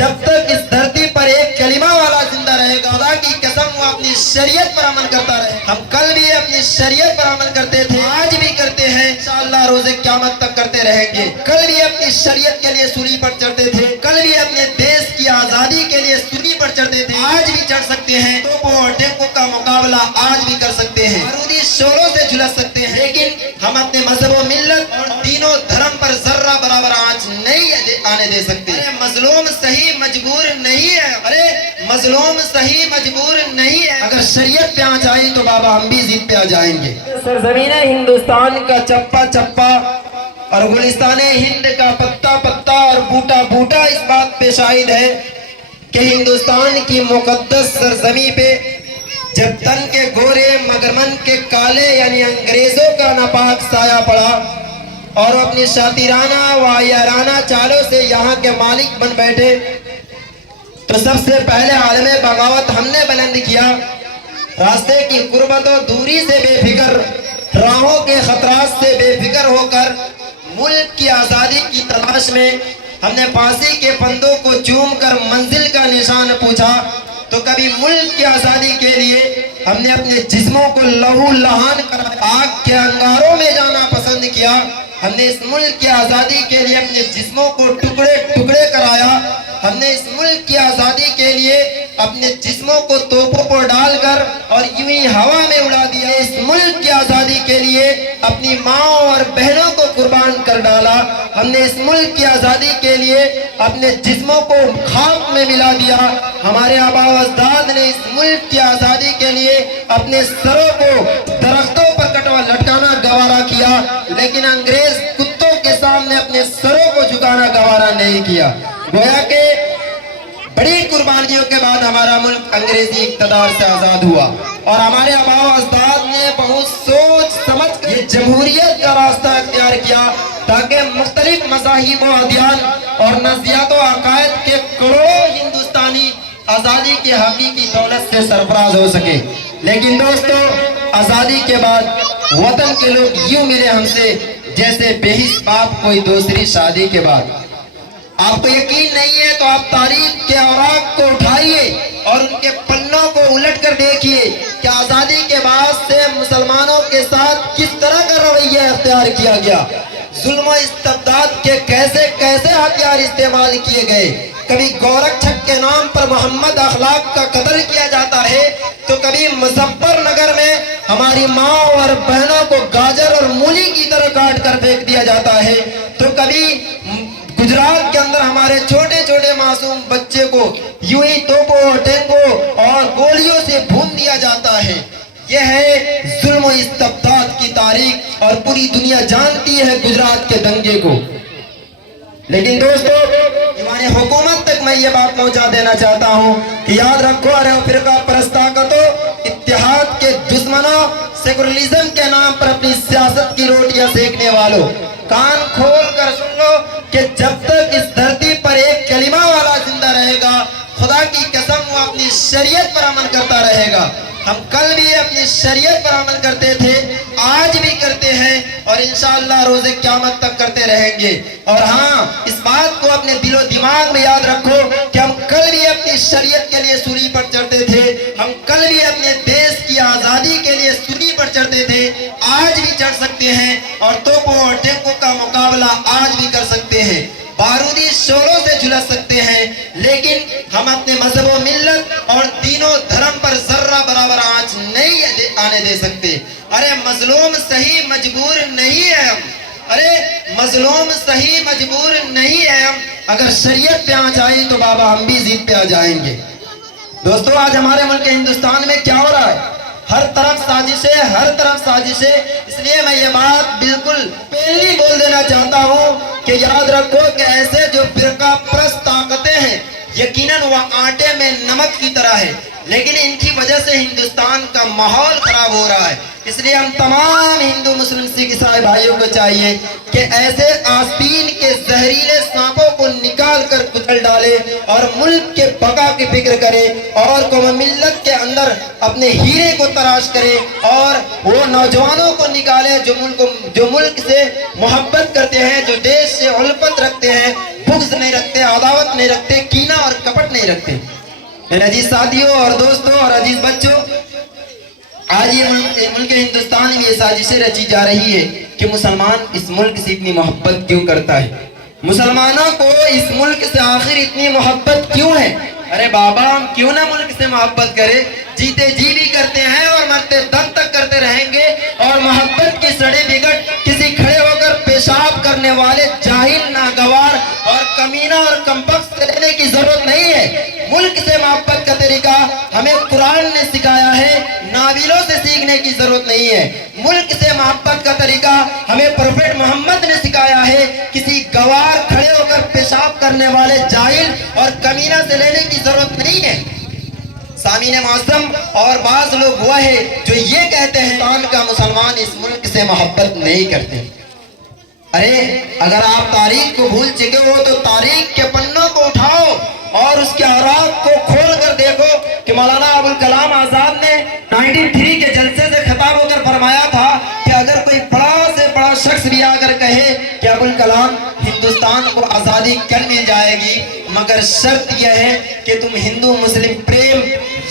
जब तक इस धरती पर एक कलिमा वाला जिंदा रहेगा, खुदा की कसम वो अपनी शरीयत पर अमल करता रहे। हम कल भी अपनी शरीयत पर अमल करते थे, आज भी करते हैं, इंशाअल्लाह रोज़े क़यामत तक करते रहेंगे। कल भी अपनी शरीयत के लिए सूली पर चढ़ते थे, कल भी अपने देश की आज़ादी के लिए सूली पर चढ़ते थे, आज भी चढ़ सकते हैं। तोपों और टैंकों का मुकाबला आज भी कर सकते हैं, बारूदी शोलों से झुलस सकते हैं, लेकिन हम अपने मजहब व मिल्लत और दीनों धर्म पर जर्रा बराबर आंच नहीं आने दे सकते। अरे मजलूम सही मजबूर नहीं है, अरे मजलूम सही मजबूर नहीं है। अगर शरीयत पे आंच आई तो बाबा हम भी जिद पे आ जाएंगे। सरजमीन हिंदुस्तान का चप्पा चप्पा और गुलिस्तान हिंद का पत्ता पत्ता और बूटा बूटा इस बात पे शाहिद है कि हिंदुस्तान की मुकद्दस सरजमी पे जब तन के गोरे मगरमन के काले यानी अंग्रेजों का नापाक साया पड़ा और अपनी शातिराना वायाराना चालों से यहाँ के मालिक बन बैठे, तो सबसे पहले आलमे बगावत हमने बुलंद किया। रास्ते की गुर्बतों दूरी से बेफिक्र, राहों के खतरात से बेफिक्र होकर मुल्क की आज़ादी की तलाश में हमने फांसी के फंदों को चूम कर मंजिल का निशान पूछा। तो कभी मुल्क की आज़ादी के लिए हमने अपने जिस्मों को लहू लहान कर आग के अंगारों में जाना पसंद किया। हमने इस मुल्क की आज़ादी के लिए अपने जिस्मों को टुकड़े टुकड़े कराया। हमने इस मुल्क की आज़ादी के लिए अपने जिस्मों को तोपों पर डालकर और यूं ही हवा में उड़ा दिया। इस मुल्क की आज़ादी के लिए अपनी माँओं और बहनों को कुर्बान कर डाला। हमने इस मुल्क की आज़ादी के लिए अपने जिस्मों को खाक में मिला दिया। हमारे आबा व अजदाद ने इस मुल्क की आज़ादी के लिए अपने सरों को दरख्तों पर लटकाना गवारा किया, लेकिन अंग्रेज कुत्तों के सामने अपने सरों को झुकाना गवारा नहीं किया। गोया के बड़ी कुर्बानियों के बाद हमारा मुल्क अंग्रेजी इक़्तिदार से आज़ाद हुआ और हमारे आबा व अजदाद ने बहुत सोच समझ कर ये जमहूरियत का रास्ता इख्तियार किया ताकि मुख्तलिफ मज़ाहिब व अदियान और नज़रियात व अक़ायद के करोड़ों हिंदुस्तानी आज़ादी की हकीकी दौलत से सरफराज हो सके। लेकिन दोस्तों, आज़ादी के बाद वतन के लोग यूं मिले हमसे जैसे बेहिस बाप कोई दूसरी शादी के बाद। आपको यकीन नहीं है तो आप तारीख के औराक को उठाइए और उनके पन्नों को उलट कर देखिए कि आज़ादी के बाद से मुसलमानों के साथ किस तरह का रवैया इख्तियार किया गया, जुल्म व इस्तबदाद के कैसे कैसे हथियार इस्तेमाल किए गए। कभी गोरखछक के नाम पर मोहम्मद अखलाक का कत्ल किया जाता है, तो कभी मुजफ्फरनगर में हमारी माँ और बहनों को गाजर और मूली की तरह काट कर फेंक दिया जाता है, तो कभी गुजरात के अंदर हमारे छोटे छोटे मासूम बच्चे को यूं ही तोपों टैंकों और गोलियों से भून दिया जाता है। यह है जुल्म व इस्तबदाद की तारीख और पूरी दुनिया जानती है गुजरात के दंगे को। लेकिन दोस्तों, ईवान हुकूमत तक मैं ये बात पहुंचा देना चाहता हूं कि याद रखो, अरे फिरका परस्त ताकतों, इत्तेहाद के दुश्मनों, सेकुलरिज्म के नाम पर अपनी सियासत की रोटियां सेकने वालों, कान खोल कर सुन लो कि जब तक इस धरती पर एक कलिमा वाला जिंदा रहेगा, खुदा की कसम वो अपनी शरीयत पर अमल करता रहेगा। हम कल भी अपनी शरीयत पर अमल करते थे, आज भी करते हैं और इंशाअल्लाह रोज़े क़यामत तक करते रहेंगे। और हाँ, इस बात को अपने दिलो दिमाग में याद रखो कि हम कल भी अपनी शरीयत के लिए सूली पर चढ़ते थे, हम कल भी अपने देश की आज़ादी के लिए सूली पर चढ़ते थे, आज भी चढ़ सकते हैं और तोपों और टैंकों का मुकाबला आज भी कर सकते हैं, बारूदी शोलों से झुलस सकते हैं, लेकिन हम अपने मजहब व मिल्लत और दीनों धर्म पर जर्रा बराबर आंच नहीं आने दे सकते। अरे मजलूम सही मजबूर नहीं है हम, अरे मजलूम सही मजबूर नहीं है हम। अगर शरीयत पे आंच आई तो बाबा हम भी जिद पे आ जाएंगे। दोस्तों, आज हमारे मुल्क हिंदुस्तान में क्या हो रहा है? हर तरफ साजिशें, हर तरफ साजिशें। इसलिए मैं ये बात बिल्कुल पहली बोल देना चाहता हूँ कि याद रखो कि ऐसे जो फिरका परस्त ताकतें हैं, यकीनन वह आटे में नमक की तरह है। لیکن ان کی وجہ سے ہندوستان کا ماحول خراب ہو رہا ہے. اس لیے ہم تمام ہندو مسلم سکھ عیسائی بھائیوں کو چاہیے کہ ایسے آستین کے زہریلے سانپوں کو نکال کر کچل ڈالے اور ملک کے بقا کی فکر کرے اور قوم ملت کے اندر اپنے ہیرے کو تراش کرے اور وہ نوجوانوں کو نکالے جو ملک سے محبت کرتے ہیں, جو دیش سے الفت رکھتے ہیں, بغض نہیں رکھتے, عداوت نہیں رکھتے, کینہ اور کپٹ نہیں رکھتے. میرے عزیز ساتھیوں اور دوستوں اور عزیز بچوں, آج یہ ملک ہندوستان میں یہ سازشیں رچی جا رہی ہے کہ مسلمان اس ملک سے اتنی محبت کیوں کرتا ہے, مسلمانوں کو اس ملک سے آخر اتنی محبت کیوں ہے. ارے بابا, ہم کیوں نہ ملک سے محبت کرے, جیتے جی بھی کرتے ہیں اور مرتے دم تک کرتے رہیں گے. اور محبت کی سڑے بگٹ کسی کھڑے ہو کر پیشاب کرنے والے جاہل, ناگوار اور کمینہ اور کمبخت سے لینے کی ضرورت نہیں ہے. ملک سے محبت کا طریقہ ہمیں قرآن نے سکھایا ہے, ناولوں سے سیکھنے کی ضرورت نہیں ہے. ملک سے محبت کا طریقہ ہمیں پروفیٹ محمد نے سکھایا ہے, کسی گوار کھڑے ہو کر پیشاب کرنے والے جاہل اور کمینہ سے لینے کی ضرورت نہیں ہے. سامعین معظم, اور بعض لوگ وہ ہے جو یہ کہتے ہیں ہندوستان کا مسلمان اس ملک سے محبت نہیں کرتے. ارے اگر آپ تاریخ کو بھول چکے ہو تو تاریخ کے پنوں کو اٹھاؤ اور اس کے اوراق کو کھول کر دیکھو کہ مولانا ابوالکلام آزاد نے 93 کے جلسے سے خطاب ہو کر فرمایا تھا کہ اگر کوئی بڑا سے بڑا شخص بھی آ کر کہے کہ ابوالکلام ہندوستان کو آزادی کل مل جائے گی, مگر شرط یہ ہے کہ تم ہندو مسلم پریم,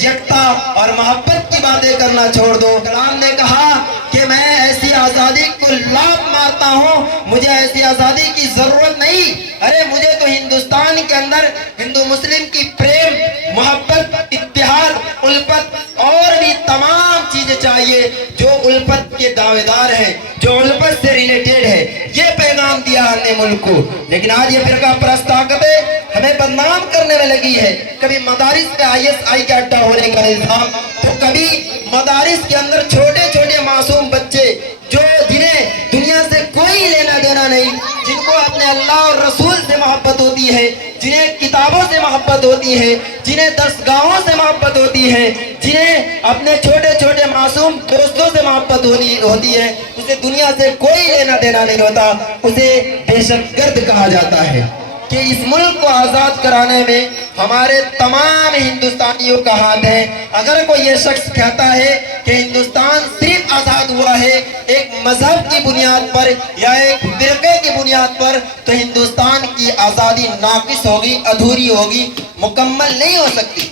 یکتا اور محبت کی باتیں کرنا چھوڑ دو. کلام نے کہا کہ میں ایسی آزادی کو لات مارتا ہوں, مجھے ایسی آزادی کی ضرورت نہیں. ارے مجھے تو ہندوستان کے اندر ہندو مسلم کی پریم, محبت, اتحاد, الفت اور بھی تمام چیزیں چاہیے جو الفت کے دعوے دار ہیں, جو الفت سے ریلیٹڈ ہے. یہ پیغام دیا ہم نے ملک کو. لیکن آج یہ فرقہ پرست طاقتیں ہمیں بدنام کرنے میں لگی ہے. کبھی مدارس پہ ISI کا اڈا ہونے کا الزام, تو کبھی مدارس کے اندر چھوٹے چھوٹے معصوم بچے جنہیں دنیا سے کوئی لینا دینا نہیں, جن کو اپنے اللہ اور رسول سے محبت ہوتی ہے, جنہیں کتابوں سے محبت ہوتی ہے, جنہیں درسگاہوں سے محبت ہوتی ہے, جنہیں اپنے چھوٹے چھوٹے معصوم دوستوں سے محبت ہوتی ہے, اسے دنیا سے کوئی لینا دینا نہیں ہوتا. اسے دہشت گرد کہا جاتا ہے. کہ اس ملک کو آزاد کرانے میں ہمارے تمام ہندوستانیوں کا ہاتھ ہے. اگر کوئی یہ شخص کہتا ہے کہ ہندوستان صرف آزاد ہوا ہے ایک مذہب کی بنیاد پر یا ایک فرقے کی بنیاد پر, تو ہندوستان کی آزادی ناقص ہوگی, ادھوری ہوگی, مکمل نہیں ہو سکتی.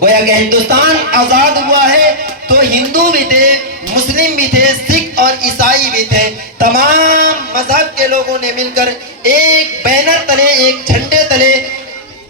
گویا کہ ہندوستان آزاد ہوا ہے تو ہندو بھی تھے, مسلم بھی تھے, سکھ اور عیسائی بھی تھے. تمام مذہب کے لوگوں نے مل کر ایک بینر تلے, ایک جھنڈے تلے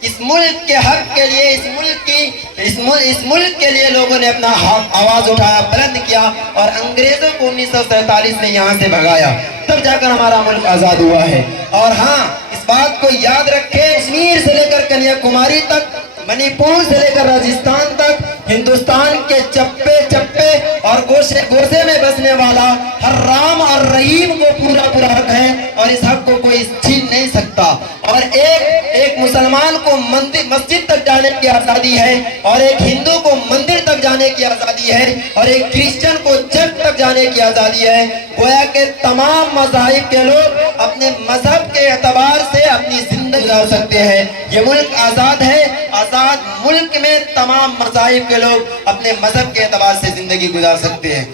اس ملک کے حق کے لیے, اس ملک کے لیے لوگوں نے اپنا آواز اٹھایا, بلند کیا اور انگریزوں کو 1947 میں یہاں سے بھگایا. تب جا کر ہمارا ملک آزاد ہوا ہے. اور ہاں, اس بات کو یاد رکھیں, کشمیر سے لے کر کنیا کماری تک, منی پور سے لے کر راجستھان تک, ہندوستان کے چپے چپے اور گوشے گوشے میں بسنے والا ہر رام اور رحیم کو پورا حق ہے اور اس حق کو کوئی چھین نہیں سکتا. اور ایک مسلمان کو مسجد تک جانے کی آزادی ہے, اور ایک ہندو کو مندر تک جانے کی آزادی ہے, اور ایک کرسچن کو چرچ تک جانے کی آزادی ہے. گویا کہ تمام مذاہب کے لوگ اپنے مذہب کے اعتبار سے اپنی زندگی گزار سکتے ہیں. یہ ملک آزاد ہے. آزاد ملک میں تمام مذاہب کے لوگ اپنے مذہب کے اعتبار سے زندگی گزار سکتے ہیں.